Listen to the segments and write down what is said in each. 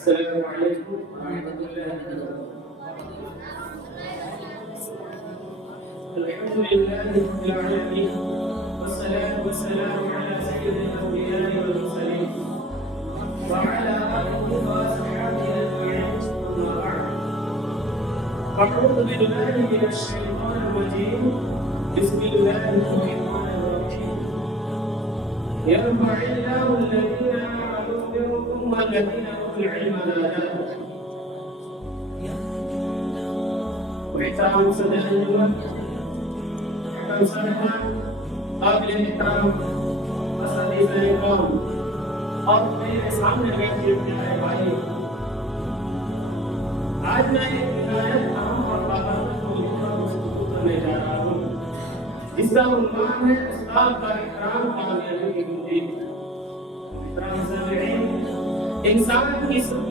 السلام عليكم ورحمة الله وبركاته. الحمد لله رب العالمين، والصلاة والسلام على سيد الأنبياء والمرسلين وعلى آله وأصحابه أجمعين، أما بعد. أعوذ بالله من الشيطان الرجيم، بسم الله الرحمن الرحيم. يرفع الله الذين آمنوا منكم والذين أوتوا العلم درجات. واحترام صدر الجمل، احترام صدر قابل الاحترام وصديق الإكرام اور میرے سامنے بیٹھے ہوئے بھائی، آج میں ایک ہدایت عام اور بابرکت کو گفتگو کرنے جا رہا ہوں، جس کا عنوان ہے استاد کا احترام کامیابی کی کنجی۔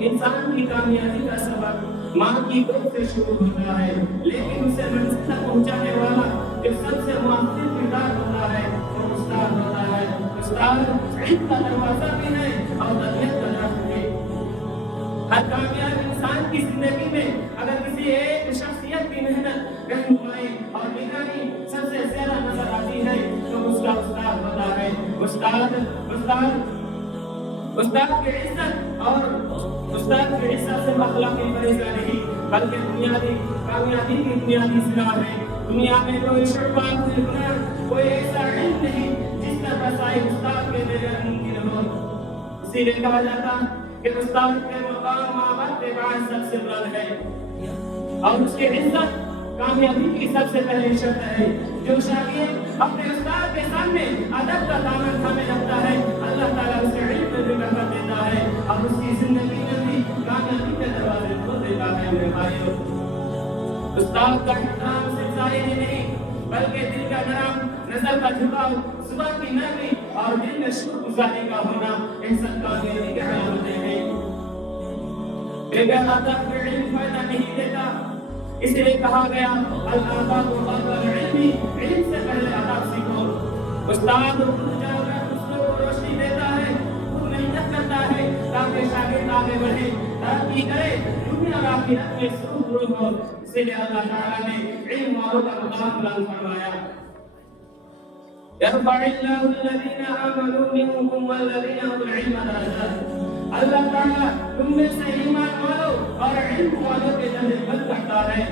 انسان کی کامیابی کا سبب ماں کی گود سے شروع ہوتا ہے، لیکن اسے منزل تک پہنچانے والا جو سب سے مؤثر کردار ہوتا ہے وہ استاد ہوتا ہے۔ استاد علم کا دروازہ بھی ہے اور تربیت کا درخت بھی۔ ہر کامیاب انسان کی زندگی میں اگر کسی ایک شخصیت کی محنت، رہنمائی اور نگرانی سب سے زیادہ نظر آتی ہے تو اس کا استاد ہوتا ہے۔ استاد کی عزت اور استاد کی عزت سے اخلاقی فریضہ نہیں بلکہ بنیادی کامیابی کی بنیادی سلاح ہے۔ دنیا میں کوئی شعبہ، کوئی ہنر، کوئی ایسا علم نہیں جس کا رسائی استاد کے بغیر ممکن ہو۔ اسی لیے کہا جاتا کہ استاد کے مقام ماں باپ کے بعد سب سے بلند ہے اور اس کی عزت کامیابی کی سب سے پہلی شرط ہے۔ جو شاگرد اپنے استاد کے سامنے ادب کا دامن تھامے رکھتا ہے، اللہ تعالیٰ اسے علم میں بھی برکت دیتا ہے اور اس کی زندگی میں بھی کامیابی کے دروازے کھول دیتا ہے۔ میرے بھائیو، استاد کا احترام صرف ظاہری نہیں بلکہ دل کا نرم، نظر کا جھکاؤ، صبح کی نرمی اور دل میں شکر گزاری کا ہونا ان سب کامیابی کی علامتیں ہیں۔ بغیر ادب کے علم فائدہ نہیں دیتا، اس لیے کہا گیا الآداب قبل العلم، علم سے پہلے آداب سیکھو۔ استاد خود جا کر دوسروں کو روشنی دیتا ہے، خود محنت کرتا ہے تاکہ شاگرد آگے بڑھے، ترقی کرے، دنیا اور آخرت میں سرور ہو۔ اسی لیے اللہ تعالیٰ نے علم والوں کا مقام بلند فرمایا۔ يرفع الله الذين آمنوا منكم والذين أوتوا العلم درجات۔ اللہ تعالیٰ تم میں سے ایمان والوں اور علم والوں کے درجے بلند کرتا ہے۔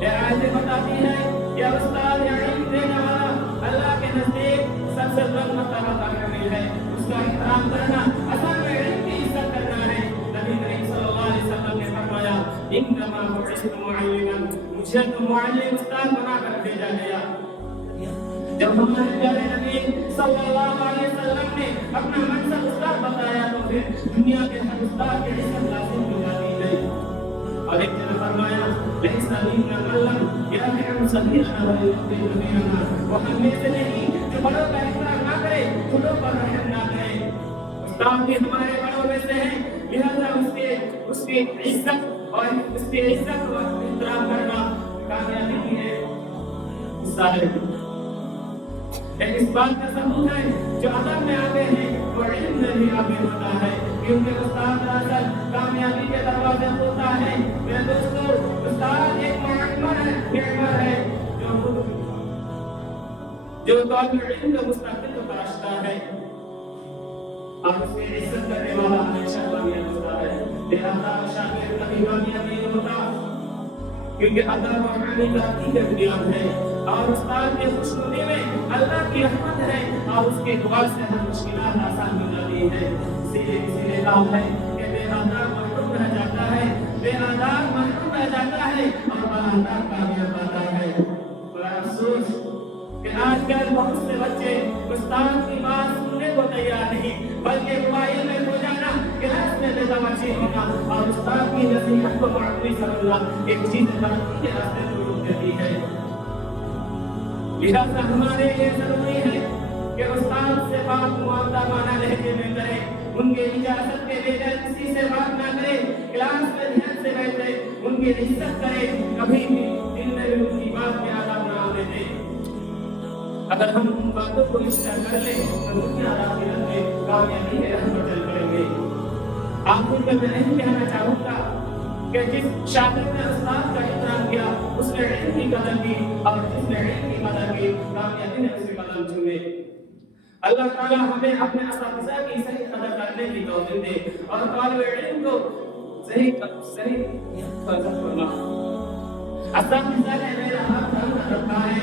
یہ آیت بتاتی ہے کہ استاد یا علم دینے والا اللہ کے نزدیک سب سے بلند مرتبہ کا حامل ہے۔ اس کا احترام کرنا اصل میں علم کی عزت کرنا ہے۔ نبی کریم صلی اللہ علیہ وسلم نے فرمایا انما بعثت معلما، مجھے تو معلم استاد بنا کر بھیجا گیا۔ جب ہمارے پیارے نبی صلی اللہ علیہ وسلم نے اپنا منصب استاد بتایا تو پھر دنیا کے ہر استاد کی عزت لازم ہو جاتی ہے۔ اور ایک جگہ فرمایا لیس منا من لم يرحم صغیرنا ويكرم كبیرنا، وہ ہم میں سے نہیں جو بڑوں کا احترام نہ کرے، چھوٹوں پر رحم نہ کرے۔ استاد بھی ہمارے بڑوں میں سے ہیں، لہذا اس کی عزت اور احترام کرنا کامیابی کی ہے حصہ ہے۔ ایک اس بات کا ثبوت ہے جو ادب میں آگے ہیں وہ علم میں بھی آگے ہوتا ہے، کیونکہ استاد دراصل کامیابی کے دروازے کھولتا ہے۔ میرے دوستو، استاد ایک معمر ہے جو طالب علم کا مستقبل تراشتا ہے اور اس کی عزت کرنے والا ہمیشہ کامیاب ہوتا ہے۔ لہذا شاگرد کبھی کامیاب نہیں ہوتا کیونکہ ادب اور علم ذاتی کی بنیاد ہے اور استاد کی خوشنودی میں اللہ کی رحمت ہے اور اس کی دعا سے ہر مشکلات آسان ہو جاتی ہے۔ اسی لیے کہا ہے کہ بے آداب محروم رہ جاتا ہے، بے آداب محروم رہ جاتا ہے اور باآداب کامیاب آتا ہے۔ بڑا افسوس کہ آج کل بہت سے بچے استاد کی بات سننے کو تیار نہیں بلکہ موبائل میں کھو جانا، کلاس میں بے توجہ ہونا اور استاد کی نصیحت کو معمولی سمجھنا ایک چیز ترقی کے راستے کو روک دیتی ہے۔ لہذا ہمارے لیے ضروری ہے کہ استاد سے بات مؤدبانہ لہجے میں کریں، ان کی اجازت کے بغیر کسی سے بات نہ کریں، کلاس میں دھیان سے بیٹھے ان کی عزت کریں، کبھی بھی دل میں بھی ان کی بات کے آداب نہ آنے دیں۔ اگر ہم ان باتوں کو اشتہار کر لیں تو دنیا آخرت میں کامیابی کے راہ پر چل پڑیں گے۔ آخر میں یہی کہنا چاہوں گا کہ جس شاگرد نے استاد کا احترام کیا اس نے علم کی قدر کی، اور جس نے علم کی قدر کی کامیابی نے اس کے قدم چومے۔ اللہ تعالیٰ ہمیں اپنے اساتذہ کی صحیح قدر کرنے کی توفیق دے اور طالب علم کو صحیح قدر فرما۔ اساتذہ نے میرا ہاتھ تھام رکھا ہے،